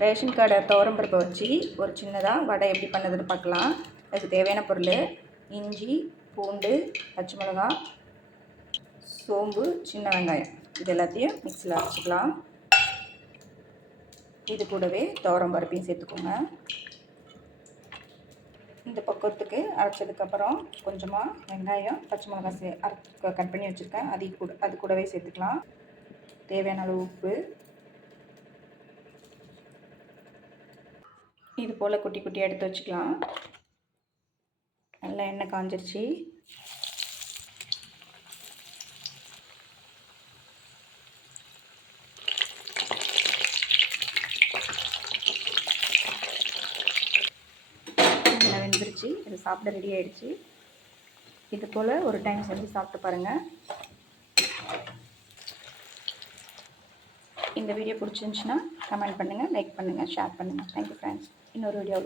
Ration கார்டை துவரம்பருப்பை வச்சு ஒரு சின்னதாக வடை எப்படி பண்ணதுன்னு பார்க்கலாம். அதுக்கு தேவையான பொருள் இஞ்சி பூண்டு பச்சை மிளகாய் சோம்பு சின்ன வெங்காயம். இது எல்லாத்தையும் மிக்சியில் அரைச்சிக்கலாம். இது கூடவே துவரம் பருப்பையும் சேர்த்துக்கோங்க. இந்த பக்கத்துக்கு அரைச்சதுக்கப்புறம் கொஞ்சமாக வெங்காயம் பச்சை மிளகாய் சே அரை கட் பண்ணி வச்சுருக்கேன். அது கூட அது கூடவே சேர்த்துக்கலாம். தேவையான அளவு உப்பு இது போல் குட்டி குட்டியாக எடுத்து வச்சுக்கலாம். நல்லா எண்ணெய் காஞ்சிருச்சு. நல்லா வெந்துருச்சு. இது சாப்பிட ரெடி ஆயிடுச்சு. இது போல் ஒரு டைம் செஞ்சு சாப்பிட்டு பாருங்கள் இந்த வீடியோ பிடிச்சிருந்துச்சுன்னா கமெண்ட் பண்ணுங்கள் லைக் பண்ணுங்கள் ஷேர் பண்ணுங்கள் தேங்க்யூ ஃப்ரெண்ட்ஸ் ኖሮ ወዲያ